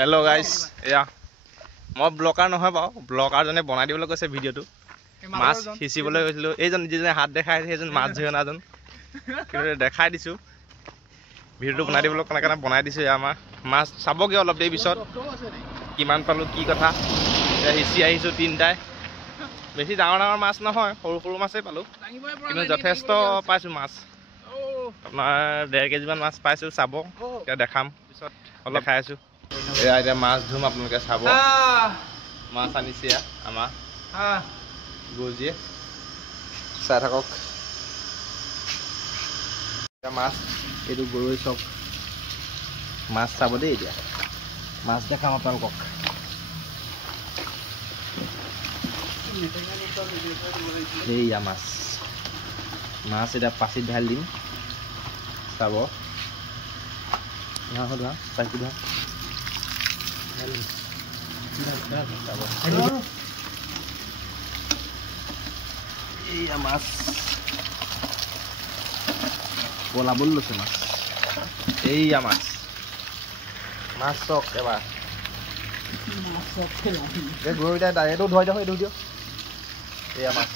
Hello' guys, এয়া মই blogger নহয় বাৰু, ব্লগাৰজনে বনাই দিবলৈ কৈছে ভিডিঅ'টো। মাছ সিঁচিবলৈ গৈছিলোঁ, এইজন যিজনে হাত দেখাই সেইজন মাছ ধৰি অনাজন, কিন্তু দেখাই দিছোঁ ভিডিঅ'টো বনাই দিবলৈ কাৰণে বনাই দিছোঁ। আমাৰ মাছ চাবগৈ অলপ দেৰি পিছত কিমান পালোঁ কি কথা। এতিয়া সিঁচি আহিছোঁ তিনিটাই, বেছি ডাঙৰ ডাঙৰ মাছ নহয়, সৰু সৰু মাছেই পালোঁ, কিন্তু যথেষ্ট পাইছোঁ মাছ। আপোনাৰ 1.5 কেজিমান মাছ পাইছোঁ। চাব, এতিয়া দেখাম পিছত অলপ খাই আছোঁ। এয়া এতিয়া মাছ ধুম, আপোনালোকে চাব। মাছ আনিছে আমাৰ গৰুজীয়ে, চাই থাকক। মাছ এইটো গৰৈ চক, মাছ চাব দেই। এতিয়া মাছ দেখাম আপোনালোকক। এইয়া মাছ, মাছ এতিয়া পাচিত ঢালি দিম, চাব। পাচিত ধৰা এইয়া মাছ পলাবলৈ লৈছে মাছ। এইয়া মাছ, মাছ চক এবাৰ গৰুকেইটা এইটো ধুৱাই দিয়ক, এইটো দিয়ক। এইয়া মাছ।